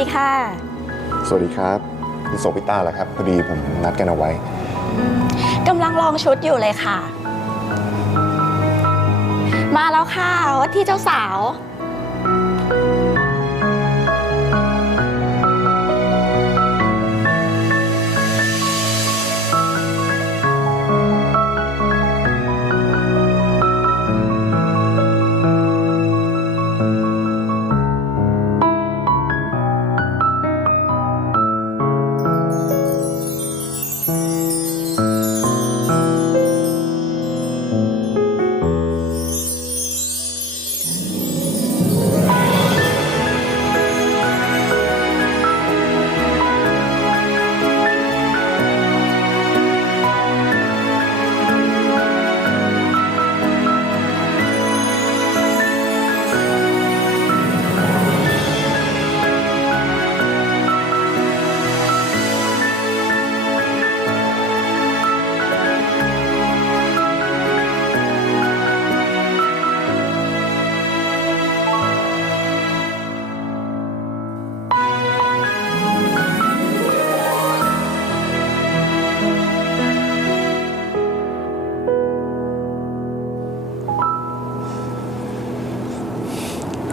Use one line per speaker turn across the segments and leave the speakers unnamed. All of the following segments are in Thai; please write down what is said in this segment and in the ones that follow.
ดีค่ะ
สวัสดีครับคุณโสภิต้าเหรอครับ พอดีผมนัดกันเอาไว้
กำลังลองชุดอยู่เลยค่ะ มาแล้วค่ะว่าที่เจ้าสาว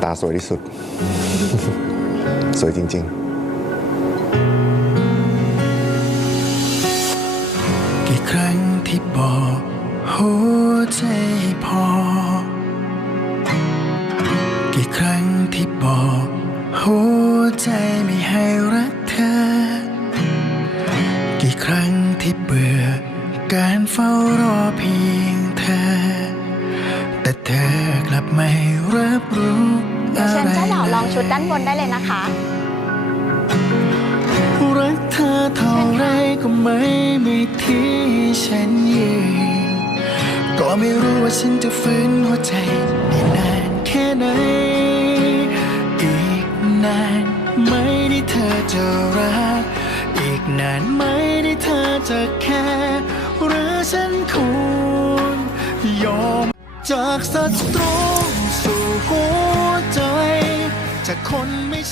ตาสวยที่สุด สวยจริง ๆ
กี่ครั้งที่บอกหัวใจให้พอ กี่ครั้งที่บอกหัวใจไม่ให้รักเธอ กี่ครั้งที่เบื่อการเฝ้ารอเพียงเธอ แต่เธอกลับไม่รับรู้
เดี๋ยวเชิญเจ้าบ่าว
ล
องชุดด้านบนได้เลยนะคะ
รักเธอเท่าไรก็ไม่มีที่ฉันยืนก็ไม่รู้ว่าฉันจะฝืนหัวใจได้นานแค่ไหน อีกนานไหมที่เธอจะรัก อีกนานไหมที่เธอจะแค่หรือฉันควรยอมจากศัตรูสู่หัว คนไม่